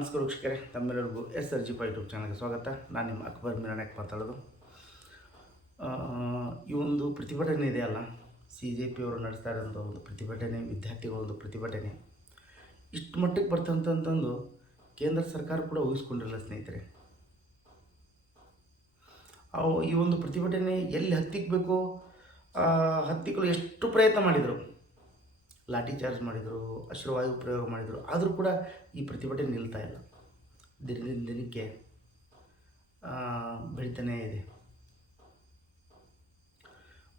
ನಮಸ್ಕಾರ ವೀಕ್ಷಕರೇ, ತಮ್ಮೆಲ್ಲರಿಗೂ SRG ಯೂಟ್ಯೂಬ್ ಚಾನಲ್ಗೆ ಸ್ವಾಗತ. ನಾನು ನಿಮ್ಮ ಅಕ್ಬರ್ ಮಿರಾನಾಯಕ್ ಮಾತಾಡೋದು. ಈ ಒಂದು ಪ್ರತಿಭಟನೆ ಇದೆಯಲ್ಲ, CJP ಅವರು ನಡೆಸ್ತಾ ಇರೋಂಥ ಒಂದು ಪ್ರತಿಭಟನೆ, ವಿದ್ಯಾರ್ಥಿಗಳ ಒಂದು ಪ್ರತಿಭಟನೆ ಇಷ್ಟು ಮಟ್ಟಿಗೆ ಬರ್ತಂತಂದು ಕೇಂದ್ರ ಸರ್ಕಾರ ಕೂಡ ಊಹಿಸ್ಕೊಂಡಿರಲ್ಲ ಸ್ನೇಹಿತರೆ. ಈ ಒಂದು ಪ್ರತಿಭಟನೆ ಎಲ್ಲಿ ಹತ್ತಿಕ್ಕಬೇಕು, ಹತ್ತಿಕ್ಕಲು ಎಷ್ಟು ಪ್ರಯತ್ನ ಮಾಡಿದರು, ಲಾಠಿ ಚಾರ್ಜ್ ಮಾಡಿದರು, ಅಶ್ರುವಾಯು ಪ್ರಯೋಗ ಮಾಡಿದರು, ಆದರೂ ಕೂಡ ಈ ಪ್ರತಿಭಟನೆ ನಿಲ್ತಾ ಇಲ್ಲ. ದಿನದಿಂದ ದಿನಕ್ಕೆ ಬೆಳೀತಾನೇ ಇದೆ.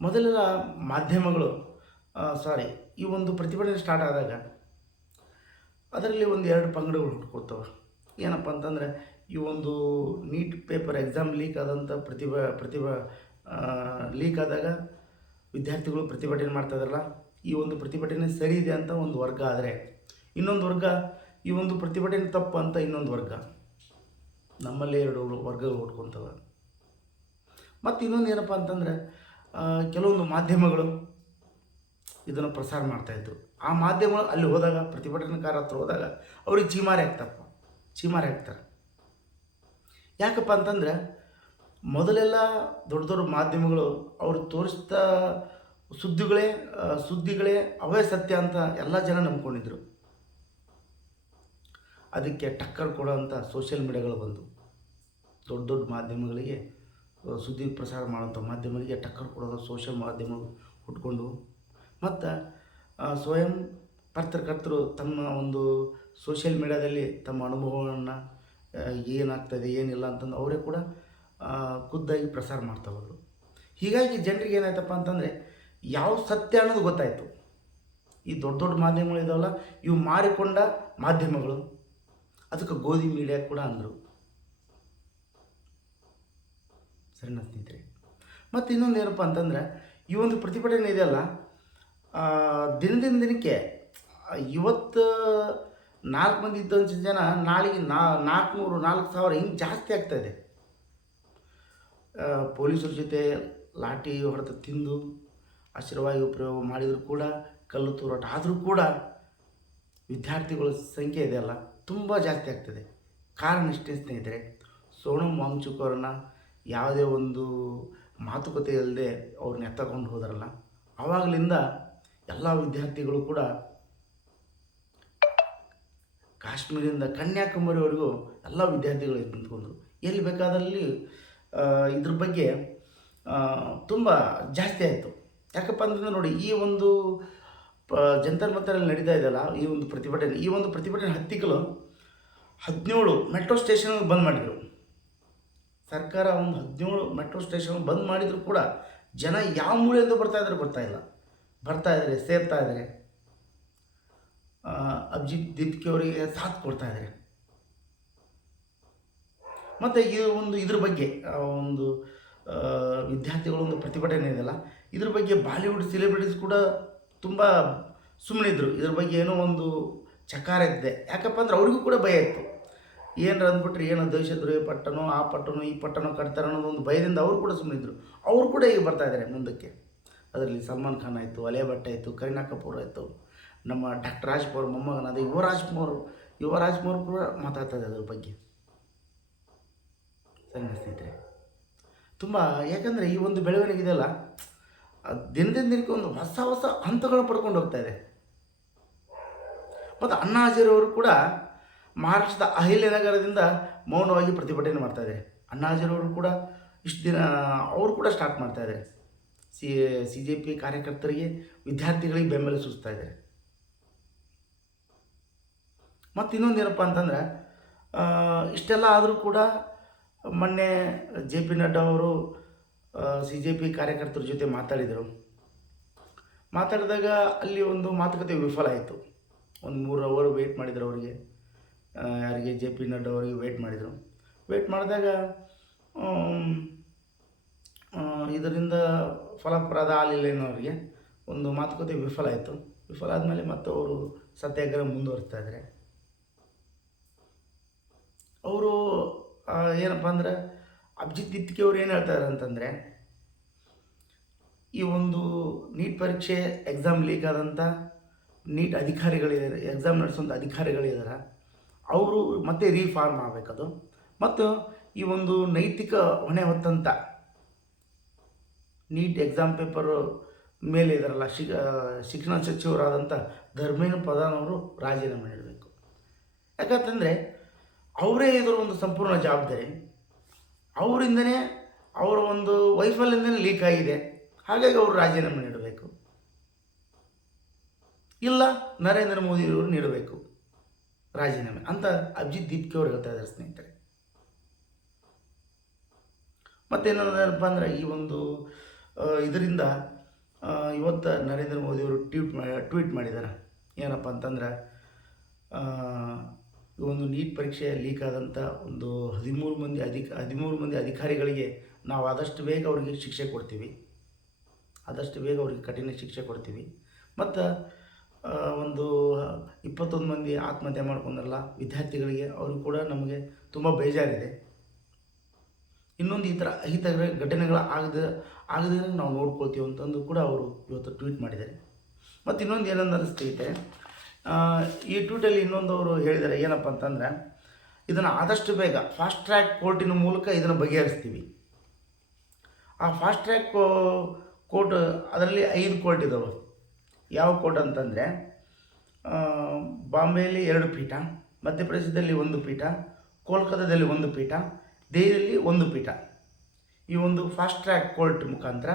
ಮೊದಲೆಲ್ಲ ಮಾಧ್ಯಮಗಳು ಈ ಒಂದು ಪ್ರತಿಭಟನೆ ಸ್ಟಾರ್ಟ್ ಆದಾಗ ಅದರಲ್ಲಿ ಒಂದು ಎರಡು ಪಂಗಡಗಳು ಹುಟ್ಕೊಳ್ತವೆ. ಏನಪ್ಪ ಅಂತಂದರೆ, ಈ ಒಂದು ನೀಟ್ ಪೇಪರ್ ಎಕ್ಸಾಮ್ ಲೀಕ್ ಆದಂಥ ಪ್ರತಿಭಾ ಲೀಕ್ ಆದಾಗ ವಿದ್ಯಾರ್ಥಿಗಳು ಪ್ರತಿಭಟನೆ ಮಾಡ್ತಾಯಿದ್ರಲ್ಲ, ಈ ಒಂದು ಪ್ರತಿಭಟನೆ ಸರಿ ಇದೆ ಅಂತ ಒಂದು ವರ್ಗ, ಆದರೆ ಇನ್ನೊಂದು ವರ್ಗ ಈ ಒಂದು ಪ್ರತಿಭಟನೆ ತಪ್ಪು ಅಂತ ಇನ್ನೊಂದು ವರ್ಗ. ನಮ್ಮಲ್ಲೇ ಎರಡು ವರ್ಗಗಳು ಹುಟ್ಕೊತವೆ. ಮತ್ತು ಇನ್ನೊಂದು ಏನಪ್ಪ ಅಂತಂದರೆ, ಕೆಲವೊಂದು ಮಾಧ್ಯಮಗಳು ಇದನ್ನು ಪ್ರಸಾರ ಮಾಡ್ತಾಯಿದ್ರು. ಆ ಮಾಧ್ಯಮಗಳು ಅಲ್ಲಿ ಹೋದಾಗ, ಪ್ರತಿಭಟನಾಕಾರ ಹತ್ರ ಹೋದಾಗ ಅವ್ರಿಗೆ ಚೀಮಾರಿ ಹಾಕ್ತಾರೆ. ಯಾಕಪ್ಪ ಅಂತಂದರೆ, ಮೊದಲೆಲ್ಲ ದೊಡ್ಡ ದೊಡ್ಡ ಮಾಧ್ಯಮಗಳು ಅವರು ತೋರಿಸ್ತಾ ಸುದ್ದಿಗಳೇ ಅವೇ ಸತ್ಯ ಅಂತ ಎಲ್ಲ ಜನ ನಂಬ್ಕೊಂಡಿದ್ರು. ಅದಕ್ಕೆ ಟಕ್ಕರ್ ಕೊಡೋಂಥ ಸೋಷಿಯಲ್ ಮೀಡಿಯಾಗಳು ಬಂದು ದೊಡ್ಡ ದೊಡ್ಡ ಮಾಧ್ಯಮಗಳಿಗೆ, ಸುದ್ದಿ ಪ್ರಸಾರ ಮಾಡೋಂಥ ಮಾಧ್ಯಮಗಳಿಗೆ ಟಕ್ಕರ್ ಕೊಡೋದು ಸೋಷಿಯಲ್ ಮಾಧ್ಯಮಗಳು ಹುಟ್ಕೊಂಡು, ಮತ್ತು ಸ್ವಯಂ ಪತ್ರಕರ್ತರು ತಮ್ಮ ಒಂದು ಸೋಷಿಯಲ್ ಮೀಡಿಯಾದಲ್ಲಿ ತಮ್ಮ ಅನುಭವವನ್ನು ಏನಾಗ್ತದೆ ಏನಿಲ್ಲ ಅಂತಂದು ಅವರೇ ಕೂಡ ಖುದ್ದಾಗಿ ಪ್ರಸಾರ ಮಾಡ್ತಾ ಹೋದರು. ಹೀಗಾಗಿ ಜನರಿಗೆ ಏನಾಯ್ತಪ್ಪ ಅಂತಂದರೆ, ಯಾವ ಸತ್ಯ ಅನ್ನೋದು ಗೊತ್ತಾಯಿತು. ಈ ದೊಡ್ಡ ದೊಡ್ಡ ಮಾಧ್ಯಮಗಳು ಇದಾವಲ್ಲ, ಇವು ಮಾರಿಕೊಂಡ ಮಾಧ್ಯಮಗಳು, ಅದಕ್ಕೆ ಗೋಧಿ ಮೀಡಿಯಾ ಕೂಡ ಅಂದರು. ಸರಿನಾ ಸ್ನೇಹಿತರೆ? ಮತ್ತು ಇನ್ನೊಂದು ಏನಪ್ಪ ಅಂತಂದರೆ, ಈ ಒಂದು ಪ್ರತಿಭಟನೆ ಇದೆಯಲ್ಲ, ದಿನದಿಂದ ದಿನಕ್ಕೆ ಇವತ್ತು 4 ಮಂದಿ ಇದ್ದಂಥ ಜನ ನಾಳೆಗೆ 400, 4000 ಹಿಂಗೆ ಜಾಸ್ತಿ ಆಗ್ತಾಯಿದೆ. ಪೊಲೀಸರ ಜೊತೆ ಲಾಠಿ ಹೊಡೆತ ತಿಂದು ಅಶ್ರುವಾಯು ಪ್ರಯೋಗ ಮಾಡಿದರೂ ಕೂಡ, ಕಲ್ಲು ತೂರಾಟ ಆದರೂ ಕೂಡ ವಿದ್ಯಾರ್ಥಿಗಳ ಸಂಖ್ಯೆ ಇದೆಯಲ್ಲ ತುಂಬ ಜಾಸ್ತಿ ಆಗ್ತದೆ. ಕಾರಣ ಇಷ್ಟೇ ಸ್ನೇಹಿತರೆ, ಸೋನಮ್ ವಾಂಗ್ಚುಕ್ ಅವ್ರನ್ನ ಯಾವುದೇ ಒಂದು ಮಾತುಕತೆ ಇಲ್ಲದೆ ಅವ್ರನ್ನ ಎತ್ತಕೊಂಡು ಹೋದ್ರಲ್ಲ, ಆವಾಗಲಿಂದ ಎಲ್ಲ ವಿದ್ಯಾರ್ಥಿಗಳು ಕೂಡ ಕಾಶ್ಮೀರದಿಂದ ಕನ್ಯಾಕುಮಾರಿವರೆಗೂ ಎಲ್ಲ ವಿದ್ಯಾರ್ಥಿಗಳು ನಿಂತ್ಕೊಂಡ್ರು. ಎಲ್ಲಿ ಬೇಕಾದಲ್ಲಿ ಇದ್ರ ಬಗ್ಗೆ ತುಂಬ ಜಾಸ್ತಿ ಆಯಿತು. ಯಾಕಪ್ಪ ಅಂತಂದರೆ ನೋಡಿ, ಈ ಒಂದು ಜಂತರ್ ಮಂತರಲ್ಲಿ ನಡೀತಾ ಇದೆಯಲ್ಲ ಈ ಒಂದು ಪ್ರತಿಭಟನೆ ಹತ್ತಿಕ್ಕಲು 17 ಮೆಟ್ರೋ ಸ್ಟೇಷನ್ ಬಂದ್ ಮಾಡಿದರು. ಸರ್ಕಾರ ಒಂದು 17 ಮೆಟ್ರೋ ಸ್ಟೇಷನ್ ಬಂದ್ ಮಾಡಿದರೂ ಕೂಡ ಜನ ಯಾವ ಮೂಲೆಯಿಂದ ಬರ್ತಾ ಇದ್ದಾರೆ, ಸೇರ್ತಾ ಇದ್ದಾರೆ. ಅಭಿಜಿತ್ ದೀಪ್ಕಿ ಅವರಿಗೆ ಸಾಥ್ ಕೊಡ್ತಾ ಇದ್ದಾರೆ. ಮತ್ತು ಇದ್ರ ಬಗ್ಗೆ ಒಂದು ವಿದ್ಯಾರ್ಥಿಗಳೊಂದು ಪ್ರತಿಭಟನೆ ಇದೆಯಲ್ಲ, ಇದ್ರ ಬಗ್ಗೆ ಬಾಲಿವುಡ್ ಸೆಲೆಬ್ರಿಟೀಸ್ ಕೂಡ ತುಂಬ ಸುಮ್ಮನಿದ್ರು. ಇದ್ರ ಬಗ್ಗೆ ಏನೋ ಒಂದು ಚಕಾರ ಇದ್ದೆ. ಯಾಕಪ್ಪ ಅಂದ್ರೆ ಅವ್ರಿಗೂ ಕೂಡ ಭಯ ಇತ್ತು. ಏನರ ಅಂದ್ಬಿಟ್ರೆ ಏನೋ ದೇಶದ್ರೋಹಿ ಪಟ್ಟಣೋ, ಆ ಪಟ್ಟಣೋ ಈ ಪಟ್ಟಣೋ ಕಟ್ತಾರೆ ಅನ್ನೋದು ಒಂದು ಭಯದಿಂದ ಅವರು ಕೂಡ ಸುಮ್ಮನಿದ್ರು. ಅವರು ಕೂಡ ಈಗ ಬರ್ತಾಯಿದ್ದಾರೆ ಮುಂದಕ್ಕೆ. ಅದರಲ್ಲಿ ಸಲ್ಮಾನ್ ಖಾನ್ ಆಯಿತು, ಅಲಿಯಾ ಭಟ್ ಆಯಿತು, ಕರೀನಾ ಕಪೂರ್ ಆಯಿತು, ನಮ್ಮ ಡಾಕ್ಟರ್ ರಾಜ್ಕುಮಾರ್ ಮೊಮ್ಮಗನಾದ ಯುವ ರಾಜ್ಕುಮಾರ್ ಕೂಡ ಮಾತಾಡ್ತಾರೆ ಅದ್ರ ಬಗ್ಗೆ. ಸರಿ ಸ್ನೇಹಿತರೆ, ತುಂಬ ಯಾಕಂದರೆ ಈ ಒಂದು ಬೆಳವಣಿಗೆ ಇದೆಯಲ್ಲ, ದಿನದಿಂದ ದಿನಕ್ಕೆ ಒಂದು ಹೊಸ ಹಂತಗಳನ್ನು ಪಡ್ಕೊಂಡು ಹೋಗ್ತಾ ಇದೆ. ಮತ್ತು ಅಣ್ಣಾ ಹಜಾರೆ ಅವರು ಕೂಡ ಮಹಾರಾಷ್ಟ್ರದ ಅಹಿಲ್ಯನಗರದಿಂದ ಮೌನವಾಗಿ ಪ್ರತಿಭಟನೆ ಮಾಡ್ತಾಯಿದ್ದಾರೆ. ಅಣ್ಣಾ ಹಜಾರೆ ಅವರು ಕೂಡ ಇಷ್ಟು ದಿನ ಅವರು ಕೂಡ ಸ್ಟಾರ್ಟ್ ಮಾಡ್ತಾಯಿದ್ದಾರೆ. CJP ಕಾರ್ಯಕರ್ತರಿಗೆ, ವಿದ್ಯಾರ್ಥಿಗಳಿಗೆ ಬೆಂಬಲ ಸೂಚಿಸ್ತಾ ಇದ್ದಾರೆ. ಮತ್ತು ಇನ್ನೊಂದು ಏನಪ್ಪ ಅಂತಂದರೆ, ಇಷ್ಟೆಲ್ಲ ಆದರೂ ಕೂಡ ಮೊನ್ನೆ JP ನಡ್ಡಾ ಅವರು CJP ಕಾರ್ಯಕರ್ತರ ಜೊತೆ ಮಾತಾಡಿದಾಗ ಅಲ್ಲಿ ಒಂದು ಮಾತುಕತೆ ವಿಫಲ ಆಯಿತು. ಒಂದು 3 ಅವರ್ ವೆಯ್ಟ್ ಮಾಡಿದರು ಅವರಿಗೆ, ಯಾರಿಗೆ JP ನಡ್ಡಾ ಅವರಿಗೆ ವೆಯ್ಟ್ ಮಾಡಿದಾಗ ಇದರಿಂದ ಫಲಪ್ರದ ಆಗಲಿಲ್ಲ ಅವರಿಗೆ. ಒಂದು ಮಾತುಕತೆ ವಿಫಲ ಆದಮೇಲೆ ಮತ್ತು ಅವರು ಸತ್ಯಾಗ್ರಹ ಮುಂದುವರಿಸ್ತಾ ಇದ್ದಾರೆ. ಅವರು ಏನಪ್ಪ ಅಂದರೆ, ಅಭಿಜಿತ್ ದೀಪ್ಕಿ ಅವ್ರು ಏನು ಹೇಳ್ತಾರೆ ಅಂತಂದರೆ, ಈ ಒಂದು ನೀಟ್ ಪರೀಕ್ಷೆ ಎಕ್ಸಾಮ್ ಲೀಕ್ ಆದಂಥ ನೀಟ್ ಅಧಿಕಾರಿಗಳಿದ್ದಾರೆ, ಎಕ್ಸಾಮ್ ನಡೆಸುವಂಥ ಅಧಿಕಾರಿಗಳಿದ್ದಾರೆ, ಅವರು ಮತ್ತೆ ರೀಫಾರ್ಮ್ ಆಗಬೇಕದು. ಮತ್ತು ಈ ಒಂದು ನೈತಿಕ ಹೊಣೆ ಹೊತ್ತಂಥ ನೀಟ್ ಎಕ್ಸಾಮ್ ಪೇಪರು ಮೇಲೆ ಇದರಲ್ಲ ಶಿಕ್ಷಣ ಸಚಿವರಾದಂಥ ಧರ್ಮೇಂದ್ರ ಪ್ರಧಾನ್ ಅವರು ರಾಜೀನಾಮೆ ನೀಡಬೇಕು. ಯಾಕಂತಂದರೆ ಅವರೇ ಇದರ ಒಂದು ಸಂಪೂರ್ಣ ಜವಾಬ್ದಾರಿ. ಅವರಿಂದನೇ ಅವರ ಒಂದು ವೈಫಲ್ಯದಿಂದನೇ ಲೀಕ್ ಆಗಿದೆ. ಹಾಗಾಗಿ ಅವರು ರಾಜೀನಾಮೆ ನೀಡಬೇಕು, ಇಲ್ಲ ನರೇಂದ್ರ ಮೋದಿಯವರು ನೀಡಬೇಕು ರಾಜೀನಾಮೆ ಅಂತ ಅಭಿಜಿತ್ ದೀಪ್ಗೆ ಅವರು ಹೇಳ್ತಾ ಇದ್ದಾರೆ ಸ್ನೇಹಿತರೆ. ಮತ್ತೇನಪ್ಪ ಅಂದರೆ ಈ ಒಂದು ಇದರಿಂದ ಇವತ್ತು ನರೇಂದ್ರ ಮೋದಿಯವರು ಟ್ವೀಟ್ ಮಾಡಿದ್ದಾರೆ. ಏನಪ್ಪ ಅಂತಂದ್ರೆ ಈ ಒಂದು ನೀಟ್ ಪರೀಕ್ಷೆ ಲೀಕ್ ಆದಂಥ ಒಂದು 13 ಮಂದಿ ಅಧಿಕಾರಿಗಳಿಗೆ ನಾವು ಆದಷ್ಟು ಬೇಗ ಅವರಿಗೆ ಶಿಕ್ಷೆ ಕೊಡ್ತೀವಿ, ಆದಷ್ಟು ಬೇಗ ಅವರಿಗೆ ಕಠಿಣ ಶಿಕ್ಷೆ ಕೊಡ್ತೀವಿ. ಮತ್ತು ಒಂದು 21 ಮಂದಿ ಆತ್ಮಹತ್ಯೆ ಮಾಡ್ಕೊಂಡಲ್ಲ ವಿದ್ಯಾರ್ಥಿಗಳಿಗೆ, ಅವರು ಕೂಡ ನಮಗೆ ತುಂಬ ಬೇಜಾರಿದೆ. ಇನ್ನೊಂದು ಈ ಥರ ಅಹಿತಕರ ಘಟನೆಗಳು ಆಗದೆ ನಾವು ನೋಡ್ಕೊಳ್ತೀವಿ ಅಂತಂದು ಕೂಡ ಅವರು ಇವತ್ತು ಟ್ವೀಟ್ ಮಾಡಿದ್ದಾರೆ. ಮತ್ತು ಇನ್ನೊಂದು ಏನಂದ್ರೆ ಸ್ನೇಹಿತರೆ, ಈ ಟ್ವೀಟಲ್ಲಿ ಇನ್ನೊಂದು ಅವರು ಹೇಳಿದ್ದಾರೆ ಏನಪ್ಪ ಅಂತಂದರೆ, ಇದನ್ನು ಆದಷ್ಟು ಬೇಗ ಫಾಸ್ಟ್ ಟ್ರ್ಯಾಕ್ ಕೋರ್ಟಿನ ಮೂಲಕ ಇದನ್ನು ಬಗೆಹರಿಸ್ತೀವಿ. ಆ ಫಾಸ್ಟ್ ಟ್ರ್ಯಾಕ್ ಕೋರ್ಟ್ ಅದರಲ್ಲಿ 5 ಕೋರ್ಟ್ ಇದ್ದಾವೆ. ಯಾವ ಕೋರ್ಟ್ ಅಂತಂದರೆ ಬಾಂಬೆಯಲ್ಲಿ 2 ಪೀಠ, ಮಧ್ಯಪ್ರದೇಶದಲ್ಲಿ 1 ಪೀಠ, ಕೋಲ್ಕತ್ತಾದಲ್ಲಿ 1 ಪೀಠ, ದೆಹಲಿಯಲ್ಲಿ 1 ಪೀಠ. ಈ ಒಂದು ಫಾಸ್ಟ್ ಟ್ರ್ಯಾಕ್ ಕೋರ್ಟ್ ಮುಖಾಂತರ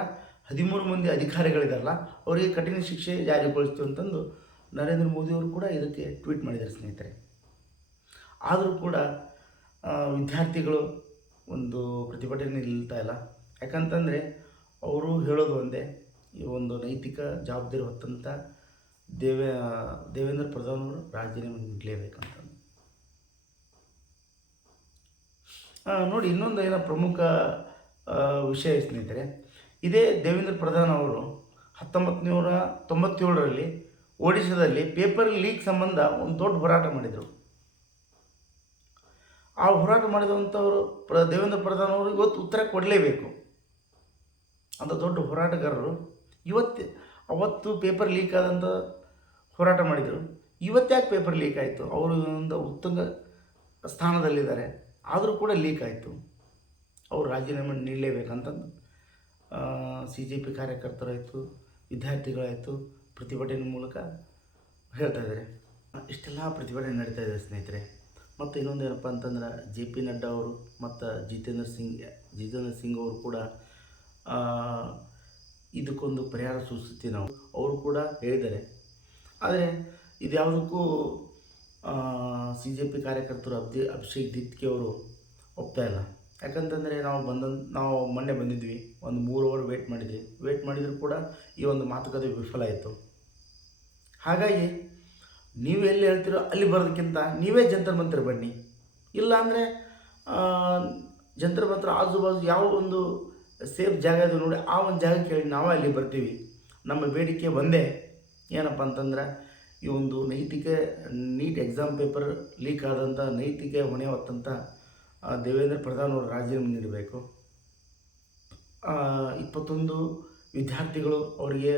13 ಮಂದಿ ಅಧಿಕಾರಿಗಳಿದಾರಲ್ಲ ಅವರಿಗೆ ಕಠಿಣ ಶಿಕ್ಷೆ ಜಾರಿಗೊಳಿಸ್ತೀವಿ ಅಂತಂದು ನರೇಂದ್ರ ಮೋದಿಯವರು ಕೂಡ ಇದಕ್ಕೆ ಟ್ವೀಟ್ ಮಾಡಿದ್ದಾರೆ ಸ್ನೇಹಿತರೆ. ಆದರೂ ಕೂಡ ವಿದ್ಯಾರ್ಥಿಗಳು ಒಂದು ಪ್ರತಿಭಟನೆ ನಿಲ್ತಾ ಇಲ್ಲ. ಯಾಕಂತಂದರೆ ಅವರು ಹೇಳೋದು ಒಂದೇ, ಈ ಒಂದು ನೈತಿಕ ಜವಾಬ್ದಾರಿ ಹೊತ್ತಂಥ ದೇವೇಂದ್ರ ಪ್ರಧಾನ್ ಅವರು ರಾಜೀನಾಮೆ ನೀಡಲೇಬೇಕಂತ. ನೋಡಿ, ಇನ್ನೊಂದು ಏನೋ ಪ್ರಮುಖ ವಿಷಯ ಸ್ನೇಹಿತರೆ, ಇದೇ ದೇವೇಂದ್ರ ಪ್ರಧಾನ್ ಅವರು 1997ರಲ್ಲಿ ಒಡಿಶಾದಲ್ಲಿ ಪೇಪರ್ ಲೀಕ್ ಸಂಬಂಧ ಒಂದು ದೊಡ್ಡ ಹೋರಾಟ ಮಾಡಿದರು. ಆ ಹೋರಾಟ ಮಾಡಿದಂಥವರು ದೇವೇಂದ್ರ ಪ್ರಧಾನ್ ಅವರು ಇವತ್ತು ಉತ್ತರ ಕೊಡಲೇಬೇಕು ಅಂತ ದೊಡ್ಡ ಹೋರಾಟಗಾರರು. ಅವತ್ತು ಪೇಪರ್ ಲೀಕ್ ಆದಂಥ ಹೋರಾಟ ಮಾಡಿದರು. ಇವತ್ತ್ಯಾಕೆ ಪೇಪರ್ ಲೀಕ್ ಆಯಿತು? ಅವರು ಒಂದು ಉತ್ತುಂಗ ಸ್ಥಾನದಲ್ಲಿದ್ದಾರೆ, ಆದರೂ ಕೂಡ ಲೀಕ್ ಆಯಿತು. ಅವರು ರಾಜೀನಾಮೆ ನೀಡಲೇಬೇಕಂತಂದು CJP ಕಾರ್ಯಕರ್ತರಾಯಿತು, ವಿದ್ಯಾರ್ಥಿಗಳಾಯಿತು ಪ್ರತಿಭಟನೆ ಮೂಲಕ ಹೇಳ್ತಾ ಇದ್ದಾರೆ. ಇಷ್ಟೆಲ್ಲ ಪ್ರತಿಭಟನೆ ನಡೀತಾ ಇದೆ ಸ್ನೇಹಿತರೆ. ಮತ್ತು ಇನ್ನೊಂದು ಏನಪ್ಪ ಅಂತಂದ್ರೆ JP ನಡ್ಡಾ ಅವರು ಮತ್ತು ಜಿತೇಂದ್ರ ಸಿಂಗ್ ಅವರು ಕೂಡ ಇದಕ್ಕೊಂದು ಪರಿಹಾರ ಸೂಚಿಸ್ತೀವಿ ನಾವು, ಅವರು ಕೂಡ ಹೇಳಿದ್ದಾರೆ. ಆದರೆ ಇದ್ಯಾವುದಕ್ಕೂ CJP ಕಾರ್ಯಕರ್ತರು ಅಭಿಷೇಕ್ ದೀಪ್ಗೆ ಅವರು ಒಪ್ತಾ ಇಲ್ಲ. ಯಾಕಂತಂದರೆ ನಾವು ಮೊನ್ನೆ ಬಂದಿದ್ವಿ, ಒಂದು 3 ಅವರ್ ವೇಟ್ ಮಾಡಿದರೂ ಕೂಡ ಈ ಒಂದು ಮಾತುಕತೆ ವಿಫಲ ಆಯಿತು. ಹಾಗಾಗಿ ನೀವು ಎಲ್ಲಿ ಹೇಳ್ತೀರೋ ಅಲ್ಲಿ ಬರೋದಕ್ಕಿಂತ ನೀವೇ ಜಂತರ್ ಮಂತ್ರ ಬನ್ನಿ, ಇಲ್ಲಾಂದರೆ ಜಂತರ್ ಮಂತ್ರ ಆಜು ಬಾಜು ಯಾವ ಒಂದು ಸೇಫ್ ಜಾಗ ಇದೆ ನೋಡಿ, ಆ ಒಂದು ಜಾಗಕ್ಕೆ ಹೇಳಿ ನಾವೇ ಅಲ್ಲಿ ಬರ್ತೀವಿ. ನಮ್ಮ ಬೇಡಿಕೆ ಒಂದೇ, ಏನಪ್ಪ ಅಂತಂದ್ರೆ ಈ ಒಂದು ನೀಟ್ ಎಕ್ಸಾಮ್ ಪೇಪರ್ ಲೀಕ್ ಆದಂಥ ನೈತಿಕ ಹೊಣೆ ಹೊತ್ತಂಥ ದೇವೇಂದ್ರ ಪ್ರಧಾನ್ ಅವರು ರಾಜೀನಾಮೆ ನೀಡಬೇಕು. 21 ವಿದ್ಯಾರ್ಥಿಗಳು ಅವರಿಗೆ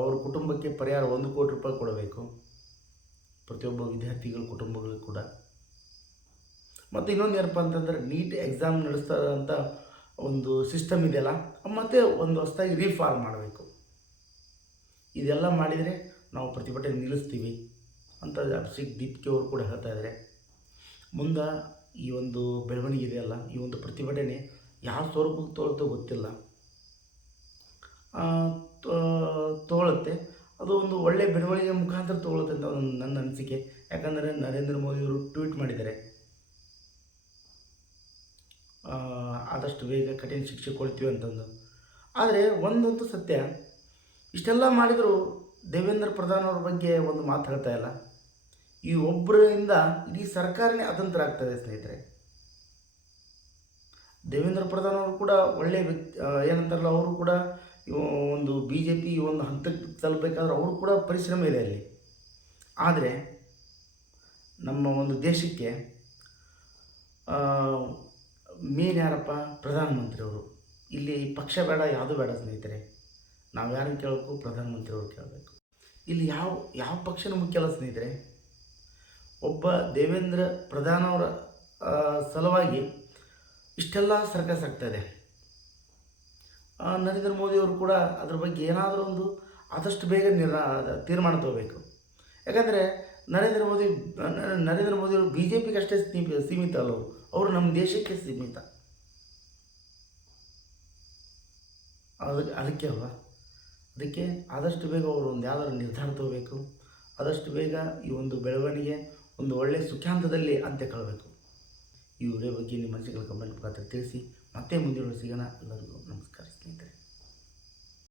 ಅವ್ರ ಕುಟುಂಬಕ್ಕೆ ಪರಿಹಾರ 1 ಕೋಟಿ ರೂಪಾಯಿ ಕೊಡಬೇಕು, ಪ್ರತಿಯೊಬ್ಬ ವಿದ್ಯಾರ್ಥಿಗಳ ಕುಟುಂಬಗಳಿಗೆ ಕೂಡ. ಮತ್ತು ಇನ್ನೊಂದು ಏನಪ್ಪ ಅಂತಂದರೆ ನೀಟ್ ಎಕ್ಸಾಮ್ ನಡೆಸ್ತಾ ಇರೋಂಥ ಒಂದು ಸಿಸ್ಟಮ್ ಇದೆಯಲ್ಲ, ಮತ್ತು ಒಂದು ಹೊಸದಾಗಿ ರೀಫಾರ್ಮ್ ಮಾಡಬೇಕು. ಇದೆಲ್ಲ ಮಾಡಿದರೆ ನಾವು ಪ್ರತಿಭಟನೆ ನಿಲ್ಲಿಸ್ತೀವಿ ಅಂತ ಅಭಿಷೇಕ್ ದೀಪ್ಗೆ ಅವರು ಕೂಡ ಹೇಳ್ತಾ ಇದ್ದಾರೆ. ಮುಂದೆ ಈ ಒಂದು ಬೆಳವಣಿಗೆ ಇದೆಯಲ್ಲ, ಈ ಒಂದು ಪ್ರತಿಭಟನೆ ಯಾವ ಸ್ವರೂಪಕ್ಕೆ ತೊಗೊಳ್ತೋ ಗೊತ್ತಿಲ್ಲ, ತೊಗೊಳುತ್ತೆ. ಅದು ಒಂದು ಒಳ್ಳೆಯ ಬೆಳವಣಿಗೆ ಮುಖಾಂತರ ತೊಗೊಳುತ್ತೆ ಅಂತ ನನ್ನ ಅನಿಸಿಕೆ. ಯಾಕಂದರೆ ನರೇಂದ್ರ ಮೋದಿಯವರು ಟ್ವೀಟ್ ಮಾಡಿದ್ದಾರೆ, ಆದಷ್ಟು ಬೇಗ ಕಠಿಣ ಶಿಕ್ಷೆ ಕೊಡ್ತೀವಿ ಅಂತಂದು. ಆದರೆ ಒಂದಂತೂ ಸತ್ಯ, ಇಷ್ಟೆಲ್ಲ ಮಾಡಿದರೂ ದೇವೇಂದ್ರ ಪ್ರಧಾನ್ ಅವ್ರ ಬಗ್ಗೆ ಒಂದು ಮಾತು ಹೇಳ್ತಾ ಇಲ್ಲ. ಈ ಒಬ್ಬರಿಂದ ಇಡೀ ಸರ್ಕಾರನೇ ಅತಂತ್ರ ಆಗ್ತದೆ ಸ್ನೇಹಿತರೆ. ದೇವೇಂದ್ರ ಪ್ರಧಾನ್ ಅವರು ಕೂಡ ಒಳ್ಳೆಯ ಏನಂತಾರಲ್ಲ, ಅವರು ಕೂಡ ಒಂದು BJP ಒಂದು ಹಂತಕ್ಕೆ ತಲುಪಬೇಕಾದ್ರೆ ಅವರು ಕೂಡ ಪರಿಶ್ರಮ ಇದೆ ಅಲ್ಲಿ. ಆದರೆ ನಮ್ಮ ಒಂದು ದೇಶಕ್ಕೆ ಮೇನ್ ಯಾರಪ್ಪ? ಪ್ರಧಾನಮಂತ್ರಿಯವರು. ಇಲ್ಲಿ ಪಕ್ಷ ಬೇಡ, ಯಾವುದೂ ಬೇಡ ಸ್ನೇಹಿತರೆ. ನಾವು ಯಾರನ್ನು ಕೇಳಬೇಕು? ಪ್ರಧಾನಮಂತ್ರಿಯವರು ಕೇಳಬೇಕು. ಇಲ್ಲಿ ಯಾವ ಪಕ್ಷನೂ ಮುಖ್ಯ ಅಲ್ಲ ಸ್ನೇಹಿತರೆ. ಒಬ್ಬ ದೇವೇಂದ್ರ ಪ್ರಧಾನವರ ಸಲುವಾಗಿ ಇಷ್ಟೆಲ್ಲ ಸರ್ಕಸ್ ಆಗ್ತಾಯಿದೆ. ನರೇಂದ್ರ ಮೋದಿಯವರು ಕೂಡ ಅದ್ರ ಬಗ್ಗೆ ಏನಾದರೂ ಒಂದು ಆದಷ್ಟು ಬೇಗ ತೀರ್ಮಾನ ತಗೋಬೇಕು. ಯಾಕಂದರೆ ನರೇಂದ್ರ ಮೋದಿಯವರು ಬಿ ಜೆ ಪಿಗೆ ಅಷ್ಟೇ ಸೀಮಿತ ಅಲ್ಲ, ಅವರು ನಮ್ಮ ದೇಶಕ್ಕೆ ಸೀಮಿತ. ಅದಕ್ಕೆ ಅಲ್ವಾ, ಅದಕ್ಕೆ ಆದಷ್ಟು ಬೇಗ ಅವರು ಒಂದು ಯಾವ್ದಾದ್ರು ನಿರ್ಧಾರ ತಗೋಬೇಕು. ಆದಷ್ಟು ಬೇಗ ಈ ಒಂದು ಬೆಳವಣಿಗೆ ಒಂದು ಒಳ್ಳೆಯ ಸುಖಾಂತದಲ್ಲಿ ಅಂತ್ಯ ಕಾಣಬೇಕು. ಈ ವಿಡಿಯೋ ಬಗ್ಗೆ ನಿಮ್ಮ ಮನಸ್ಸಿಗೆ ಕಮೆಂಟ್ ಮುಖಾಂತರ ತಿಳಿಸಿ. ಮತ್ತೆ ಮುಂದಿನ ಸಿಗೋಣ. ಎಲ್ಲರಿಗೂ ನಮಸ್ಕಾರ ಸ್ನೇಹಿತರೆ.